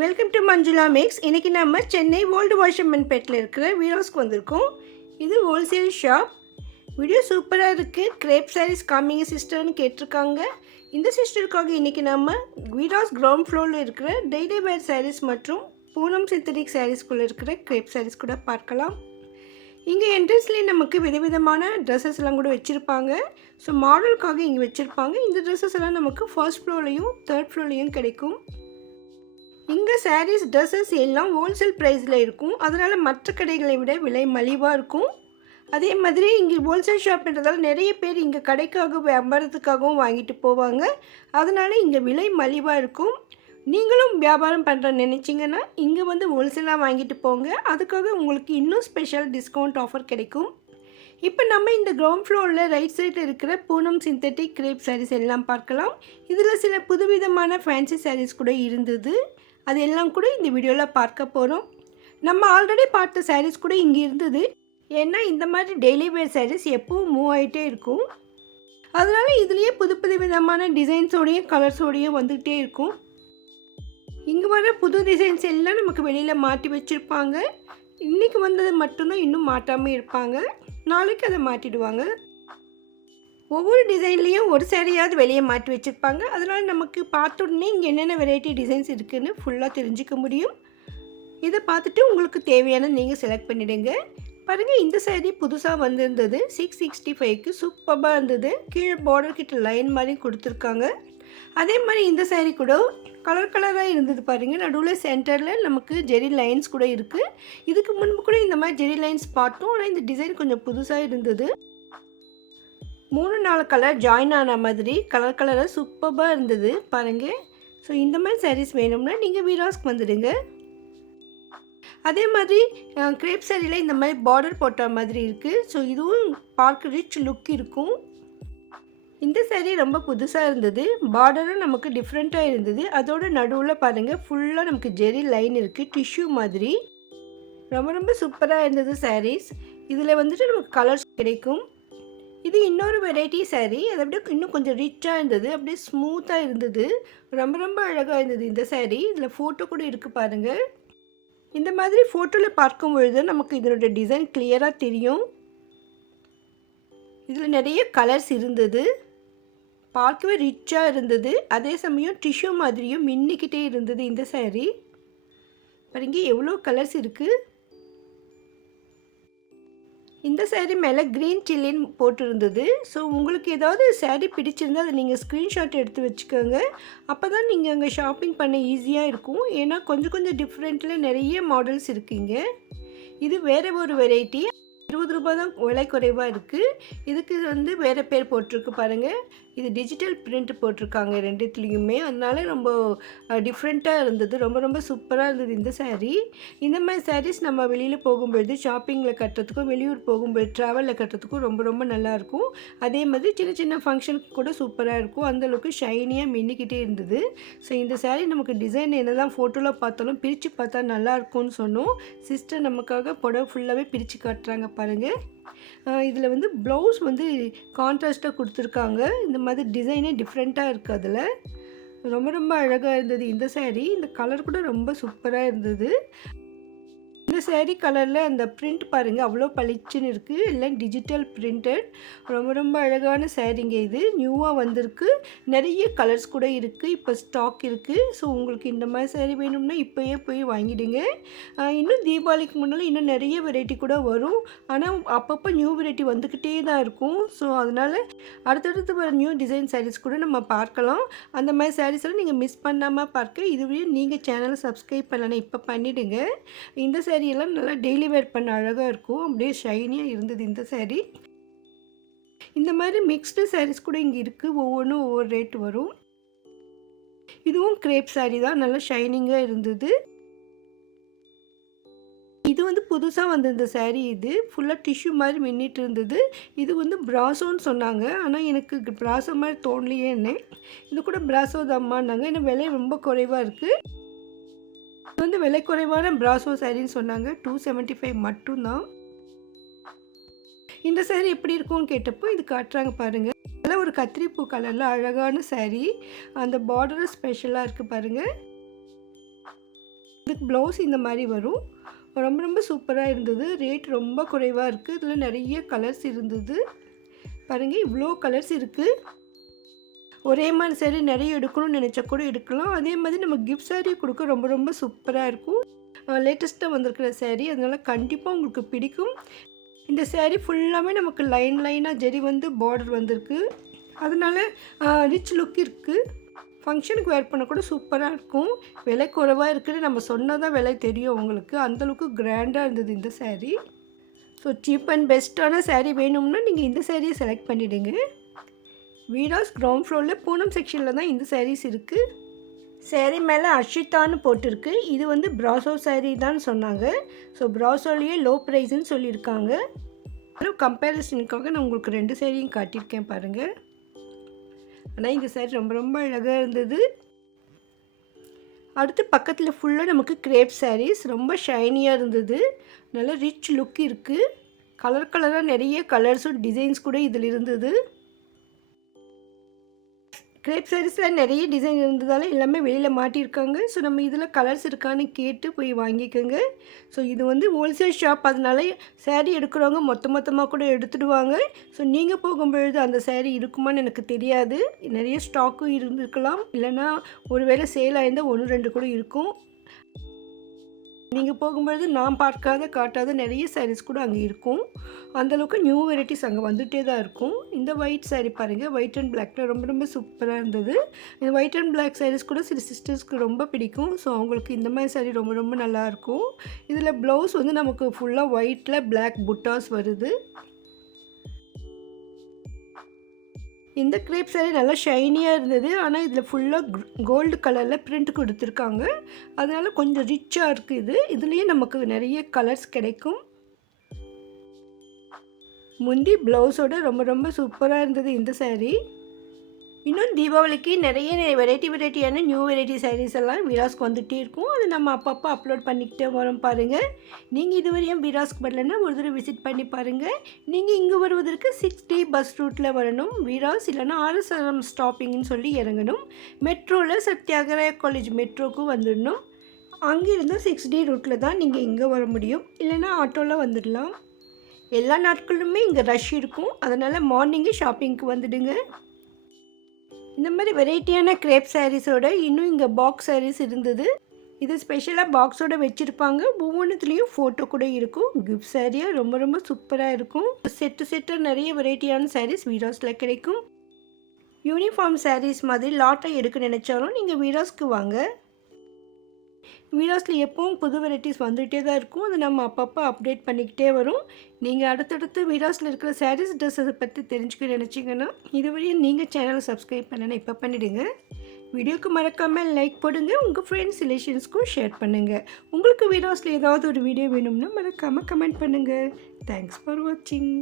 Welcome to Manjula mix. இன்றைக்கி நம்ம Chennai old வாஷர்மன்பேட்டில் இருக்கிற வீரோஸ்க்கு வந்திருக்கோம். இது ஹோல்சேல் ஷாப். வீடியோ சூப்பராக இருக்குது. கிரேப் சாரீஸ் காமிங்க சிஸ்டர்னு கேட்டிருக்காங்க. இந்த சிஸ்டருக்காக இன்றைக்கி நம்ம வீரோஸ் கிரவுண்ட் ஃப்ளோரில் இருக்கிற டெய்லி வேர் சாரீஸ் மற்றும் பூனம் சிந்தட்டிக் சாரீஸ்குள்ளே இருக்கிற கிரேப் சாரீஸ் கூட பார்க்கலாம். இங்கே என்ட்ரன்ஸ்லேயே நமக்கு விதவிதமான ட்ரெஸ்ஸஸ் எல்லாம் கூட வச்சுருப்பாங்க. ஸோ மாடலுக்காக இங்கே வச்சுருப்பாங்க. இந்த ட்ரெஸ்ஸஸ் எல்லாம் நமக்கு ஃபர்ஸ்ட் ஃப்ளோர்லேயும் தேர்ட் ஃப்ளோர்லேயும் கிடைக்கும். இங்கே சாரீஸ் ட்ரெஸ்ஸஸ் எல்லாம் ஹோல்சேல் ப்ரைஸில் இருக்கும். அதனால் மற்ற கடைகளை விட விலை மலிவாக இருக்கும். அதே மாதிரி இங்கே ஹோல்சேல் ஷாப்ன்றதால் நிறைய பேர் இங்கே கடைக்காக வியாபாரத்துக்காகவும் வாங்கிட்டு போவாங்க. அதனால் இங்கே விலை மலிவாக இருக்கும். நீங்களும் வியாபாரம் பண்ணுற நினச்சிங்கன்னா இங்கே வந்து ஹோல்சேலாக வாங்கிட்டு போங்க. அதுக்காக உங்களுக்கு இன்னும் ஸ்பெஷல் டிஸ்கவுண்ட் ஆஃபர் கிடைக்கும். இப்போ நம்ம இந்த கிரவுண்ட் ஃப்ளோரில் ரைட் சைடில் இருக்கிற பூனம் சிந்தட்டிக் கிரேப் சாரீஸ் எல்லாம் பார்க்கலாம். இதில் சில புதுவிதமான ஃபேன்சி சாரீஸ் கூட இருந்தது. அது எல்லாம் கூட இந்த வீடியோவில் பார்க்க போகிறோம். நம்ம ஆல்ரெடி பார்த்த சாரீஸ் கூட இங்கே இருந்தது. ஏன்னா இந்த மாதிரி டெய்லி வேர் சாரீஸ் எப்பவும் மூவ் ஆகிட்டே இருக்கும். அதனால் இதுலேயே புது விதமான டிசைன்ஸோடையும் கலர்ஸோடையும் வந்துகிட்டே இருக்கும். இங்கே வர புது டிசைன்ஸ் எல்லாம் நமக்கு வெளியில் மாட்டி வச்சுருப்பாங்க. இன்றைக்கி வந்தது மட்டும்தான் இன்னும் மாட்டாமல் இருப்பாங்க. நாளைக்கு அதை மாட்டிடுவாங்க. ஒவ்வொரு டிசைன்லேயும் ஒரு சாரியாவது வெளியே மாட்டி வச்சுருப்பாங்க. அதனால் நமக்கு பார்த்த உடனே இங்கே என்னென்ன வெரைட்டி டிசைன்ஸ் இருக்குதுன்னு ஃபுல்லாக தெரிஞ்சிக்க முடியும். இதை பார்த்துட்டு உங்களுக்கு தேவையான நீங்கள் செலக்ட் பண்ணிவிடுங்க. பாருங்கள், இந்த சாரீ புதுசாக வந்திருந்தது. 665க்கு சூப்பராக இருந்தது. கீழே பார்டர் கிட்ட லைன் மாதிரி கொடுத்துருக்காங்க. அதே மாதிரி இந்த சாரீ கூட கலராக இருந்தது. பாருங்கள், நடுவில் சென்டரில் நமக்கு ஜெரி லைன்ஸ் கூட இருக்குது. இதுக்கு முன்பு கூட இந்த மாதிரி ஜெரி லைன்ஸ் பார்த்தோம். ஆனால் இந்த டிசைன் கொஞ்சம் புதுசாக இருந்தது. 3-4 கலர் ஜாயின் ஆன மாதிரி கலராக சூப்பராக இருந்தது பாருங்கள். ஸோ இந்த மாதிரி சாரீஸ் வேணும்னா நீங்கள் வீராஸ்க்கு வந்துடுங்க. அதே மாதிரி கிரேப் சாரியில் இந்த மாதிரி பார்டர் போட்ட மாதிரி இருக்குது. ஸோ இதுவும் பார்க்க ரிச் லுக் இருக்கும். இந்த சாரீ ரொம்ப புதுசாக இருந்தது. பார்டரும் நமக்கு டிஃப்ரெண்ட்டாக இருந்தது. அதோட நடுவில் பாருங்கள், ஃபுல்லாக நமக்கு ஜெரி லைன் இருக்குது, டிஷ்யூ மாதிரி. ரொம்ப சூப்பராக இருந்தது சாரீஸ். இதில் வந்துட்டு நமக்கு கலர்ஸ் கிடைக்கும். இது இன்னொரு வெரைட்டி சாரீ. அது அப்படியே இன்னும் கொஞ்சம் ரிச்சாக இருந்தது. அப்படியே ஸ்மூத்தாக இருந்தது. ரொம்ப அழகாக இருந்தது இந்த சாரீ. இதில் ஃபோட்டோ கூட இருக்குது பாருங்கள். இந்த மாதிரி ஃபோட்டோவில் பார்க்கும் பொழுது நமக்கு இதனோட டிசைன் கிளியராக தெரியும். இதில் நிறைய கலர்ஸ் இருந்தது. பார்க்கவே ரிச்சாக இருந்தது. அதே சமயம் டிஷ்யூ மாதிரியும் மின்னிக்கிட்டே இருந்தது இந்த சாரீ. பாருங்க எவ்வளோ கலர்ஸ் இருக்குது. இந்த சாரீ மேலே க்ரீன் சில்லின்னு போட்டிருந்தது. ஸோ உங்களுக்கு ஏதாவது சாரீ பிடிச்சிருந்தால் அதை நீங்கள் ஸ்க்ரீன்ஷாட் எடுத்து வச்சுக்கோங்க. அப்போ தான் நீங்கள் அங்கே ஷாப்பிங் பண்ண ஈஸியாக இருக்கும். ஏன்னா கொஞ்சம் டிஃப்ரெண்ட்டில் நிறைய மாடல்ஸ் இருக்குங்க. இது வேறு ஒரு வெரைட்டி. 20 ரூபாய் தான் விலை குறைவாக இருக்குது. இதுக்கு வந்து வேறு பேர் போட்டிருக்கு பாருங்கள். இது டிஜிட்டல் பிரிண்ட் போட்டிருக்காங்க ரெண்டுத்துலேயுமே. அதனால ரொம்ப டிஃப்ரெண்ட்டாக இருந்தது. ரொம்ப சூப்பராக இருந்தது இந்த சாரீ. இந்த மாதிரி சாரீஸ் நம்ம வெளியில் போகும்பொழுது ஷாப்பிங்கில் கட்டுறதுக்கும் வெளியூர் போகும்போது ட்ராவலில் கட்டுறதுக்கும் ரொம்ப நல்லாயிருக்கும். அதே மாதிரி சின்ன ஃபங்க்ஷனுக்கு கூட சூப்பராக இருக்கும். அந்தளவுக்கு ஷைனியாக மின்னிக்கிட்டே இருந்தது. ஸோ இந்த சாரீ நமக்கு டிசைன் என்ன தான் ஃபோட்டோவில் பார்த்தாலும் பிரித்து பார்த்தா நல்லாயிருக்கும்னு சொன்னோம். சிஸ்டர் நமக்காக புடவை ஃபுல்லாகவே பிரித்து காட்டுறாங்க பாருங்கள். இதில் வந்து ப்ளவுஸ் வந்து கான்ட்ராஸ்ட்டாக கொடுத்துருக்காங்க. இந்த மாதிரி டிசைனே டிஃப்ரெண்ட்டாக இருக்குது. அதில் ரொம்ப அழகாக இருந்தது இந்த சாரீ. இந்த கலர் கூட ரொம்ப சூப்பராக இருந்தது. இந்த சாரீ கலரில் அந்த பிரிண்ட் பாருங்கள், அவ்வளோ பளிச்சுன்னு இருக்குது. எல்லாம் டிஜிட்டல் பிரிண்டட். ரொம்ப அழகான சாரீங்க. இது நியூவாக வந்திருக்கு. நிறைய கலர்ஸ் கூட இருக்குது. இப்போ ஸ்டாக் இருக்குது. ஸோ உங்களுக்கு இந்த மாதிரி சாரீ வேணும்னா இப்போயே போய் வாங்கிடுங்க. இன்னும் தீபாவளிக்கு முன்னால் இன்னும் நிறைய வெரைட்டி கூட வரும். ஆனால் அப்பப்போ நியூ வெரைட்டி வந்துக்கிட்டே தான் இருக்கும். ஸோ அதனால் அடுத்தடுத்து வர நியூ டிசைன் சாரீஸ் கூட நம்ம பார்க்கலாம். அந்த மாதிரி சாரீஸ் எல்லாம் நீங்கள் மிஸ் பண்ணாமல் பார்க்க இதுவே நீங்கள் சேனலை சப்ஸ்கிரைப் பண்ணலாம். இப்போ பண்ணிவிடுங்க. இந்த சாரீ எல்லாம் நல்லா டெய்லி வேர் பண்ண அழகாக இருக்கும். அப்படியே ஷைனியாக இருந்தது இந்த சாரீ. இந்த மாதிரி மிக்ஸ்டு சாரீஸ் கூட இங்கே இருக்குது. ஒவ்வொன்றும் ஒவ்வொரு ரேட் வரும். இதுவும் கிரேப் சாரீ தான். நல்லா ஷைனிங்காக இருந்தது. இது வந்து புதுசாக வந்திருந்த சாரீ. இது ஃபுல்லாக டிஷ்யூ மாதிரி மின்னிட்டு இருந்தது. இது வந்து பிராசோன்னு சொன்னாங்க. ஆனால் எனக்கு பிராசோ மாதிரி தோணலையே என்ன. இது கூட பிராசோ தாம்மான்னாங்க. ஏன்னா விலை ரொம்ப குறைவாக இருக்குது. இது வந்து விலை குறைவான பிராசோ சாரின்னு சொன்னாங்க. 275 மட்டும்தான். இந்த சாரீ எப்படி இருக்கும்னு கேட்டப்போ இது காட்டுறாங்க பாருங்கள். நல்ல ஒரு கத்திரிப்பூ கலரில் அழகான சாரீ. அந்த பார்டரும் ஸ்பெஷலாக இருக்குது பாருங்கள். இதுக்கு ப்ளவுஸ் இந்த மாதிரி வரும். ரொம்ப ரொம்ப சூப்பராக இருந்தது. ரேட் ரொம்ப குறைவாக இருக்குது. இதில் நிறைய கலர்ஸ் இருந்தது. பாருங்கள், இவ்வளோ கலர்ஸ் இருக்குது. ஒரே மாதிரி சாரீ நிறைய எடுக்கணும்னு நினச்சா கூட எடுக்கலாம். அதே மாதிரி நம்ம கிஃப்ட் சாரீ கொடுக்க ரொம்ப ரொம்ப சூப்பராக இருக்கும். லேட்டஸ்ட்டாக வந்திருக்கிற சாரீ, அதனால் கண்டிப்பாக உங்களுக்கு பிடிக்கும். இந்த சாரீ ஃபுல்லாமே நமக்கு லைனாக ஜெரி வந்து பார்டர் வந்திருக்கு. அதனால் ரிச் லுக் இருக்குது. ஃபங்க்ஷனுக்கு வேர் பண்ண கூட சூப்பராக இருக்கும். விலை குறைவாக இருக்குன்னு நம்ம சொன்னால் தான் விலை தெரியும் உங்களுக்கு. அந்தளவுக்கு கிராண்டாக இருந்தது இந்த சாரீ. ஸோ சீப் அண்ட் பெஸ்ட்டான சாரீ வேணும்னா நீங்கள் இந்த சாரியை செலக்ட் பண்ணிவிடுங்க. வீடாஸ் கிரவுண்ட் ஃப்ளோரில் பூனம் செக்ஷனில் தான் இந்த சாரீஸ் இருக்குது. சாரீ மேலே அர்ஷிதான்னு போட்டிருக்கு. இது வந்து பிராசோ சாரீ தான் சொன்னாங்க. ஸோ பிராசோலேயே லோ ப்ரைஸ்ன்னு சொல்லியிருக்காங்க. கம்பேரிசனுக்காக நான் உங்களுக்கு 2 சாரியும் காட்டியிருக்கேன் பாருங்கள். ஆனால் இந்த சாரீ ரொம்ப ரொம்ப அழகாக இருந்தது. அடுத்து பக்கத்தில் ஃபுல்லாக நமக்கு கிரேப் சாரீஸ். ரொம்ப ஷைனியாக இருந்தது. நல்ல ரிச் லுக் இருக்குது. கலராக நிறைய கலர்ஸும் டிசைன்ஸ் கூட இதில் இருந்தது. கிரேப் சாரீஸில் நிறைய டிசைன் இருந்ததால் எல்லாமே வெளியில் மாட்டியிருக்காங்க. ஸோ நம்ம இதில் கலர்ஸ் இருக்கான்னு கேட்டு போய் வாங்கிக்கோங்க. ஸோ இது வந்து ஹோல்சேல் ஷாப், அதனால சாரீ எடுக்கிறவங்க மொத்தமாக கூட எடுத்துடுவாங்க. ஸோ நீங்கள் போகும்பொழுது அந்த சாரீ இருக்குமான்னு எனக்கு தெரியாது. நிறைய ஸ்டாக்கும் இருந்திருக்கலாம், இல்லைனா ஒருவேளை சேல் ஆயிருந்தால் 1-2 கூட இருக்கும். நீங்கள் போகும்பொழுது நான் காட்டாத நிறைய சாரீஸ் கூட அங்கே இருக்கும். அந்தளவுக்கு நியூ வெரைட்டிஸ் அங்கே வந்துகிட்டே தான் இருக்கும். இந்த ஒயிட் சாரீ பாருங்கள், ஒயிட் அண்ட் பிளாக்கில் ரொம்ப ரொம்ப சூப்பராக இருந்தது. இந்த ஒயிட் அண்ட் பிளாக் சாரீஸ் கூட சில சிஸ்டர்ஸ்க்கு ரொம்ப பிடிக்கும். ஸோ அவங்களுக்கு இந்த மாதிரி சாரீ ரொம்ப ரொம்ப நல்லாயிருக்கும். இதில் ப்ளவுஸ் வந்து நமக்கு ஃபுல்லாக ஒயிட்டில் பிளாக் புட்டாஸ் வருது. இந்த கிரேப் சாரீ நல்லா ஷைனியாக இருந்தது. ஆனால் இதில் ஃபுல்லாக கோல்டு கலரில் பிரிண்ட் கொடுத்துருக்காங்க. அதனால் கொஞ்சம் ரிச்சாக இருக்குது. இதுலேயே நமக்கு நிறைய கலர்ஸ் கிடைக்கும். முந்தி ப்ளவுஸோட ரொம்ப ரொம்ப சூப்பராக இருந்தது இந்த சாரீ. இன்னும் தீபாவளிக்கு நிறைய வெரைட்டியான நியூ வெரைட்டி சாரீஸ் எல்லாம் வீராஸ்க்கு வந்துகிட்டே இருக்கும். அது நம்ம அப்பப்போ அப்லோட் பண்ணிக்கிட்டே வரோம் பாருங்கள். நீங்கள் இதுவரையும் வீராஸ்க்கு வரலன்னா ஒரு தடவை விசிட் பண்ணி பாருங்கள். நீங்கள் இங்கே வருவதற்கு 6D பஸ் ரூட்டில் வரணும். வீராஸ் இல்லைனா RSRM ஸ்டாப்பிங்னு சொல்லி இறங்கணும். மெட்ரோவில் சத்யாகிரா காலேஜ் மெட்ரோக்கும் வந்துடணும். அங்கேருந்து 6D ரூட்டில் தான் நீங்கள் இங்கே வர முடியும். இல்லைனா ஆட்டோவில் வந்துடலாம். எல்லா நாட்களுமே இங்கே ரஷ் இருக்கும். அதனால் மார்னிங்கே ஷாப்பிங்க்கு வந்துடுங்க. இந்த மாதிரி வெரைட்டியான கிரேப் சாரீஸோட இன்னும் இங்கே பாக்ஸ் சாரீஸ் இருந்தது. இது ஸ்பெஷலாக பாக்ஸோடு வச்சுருப்பாங்க. ஒவ்வொன்றுத்துலேயும் ஃபோட்டோ கூட இருக்கும். கிஃப்ட் சாரியாக ரொம்ப ரொம்ப சூப்பராக இருக்கும். செட்டாக நிறைய வெரைட்டியான சாரீஸ் வீராஸில் கிடைக்கும். யூனிஃபார்ம் சாரீஸ் மாதிரி லாட்டை எடுக்க நினச்சாலும் நீங்கள் வீராஸ்க்கு வாங்க. வீடியோஸில் எப்பவும் புது வெரைட்டிஸ் வந்துகிட்டே தான் இருக்கும். அதை நம்ம அப்பப்போ அப்டேட் பண்ணிக்கிட்டே வரும். நீங்கள் அடுத்தடுத்து வீடியோஸில் இருக்கிற சாரீஸ் ட்ரெஸ்ஸை பற்றி தெரிஞ்சுக்க நினச்சிங்கன்னா இதுவரையும் நீங்கள் சேனலை சப்ஸ்கிரைப் பண்ணணும், இப்போ பண்ணிவிடுங்க. வீடியோக்கு மறக்காமல் லைக் போடுங்க. உங்கள் ஃப்ரெண்ட்ஸ் ரிலேஷன்ஸ்க்கும் ஷேர் பண்ணுங்கள். உங்களுக்கு வீடியோஸில் ஏதாவது ஒரு வீடியோ வேணும்னா மறக்காமல் கமெண்ட் பண்ணுங்கள். தேங்க்ஸ் ஃபார் வாட்சிங்.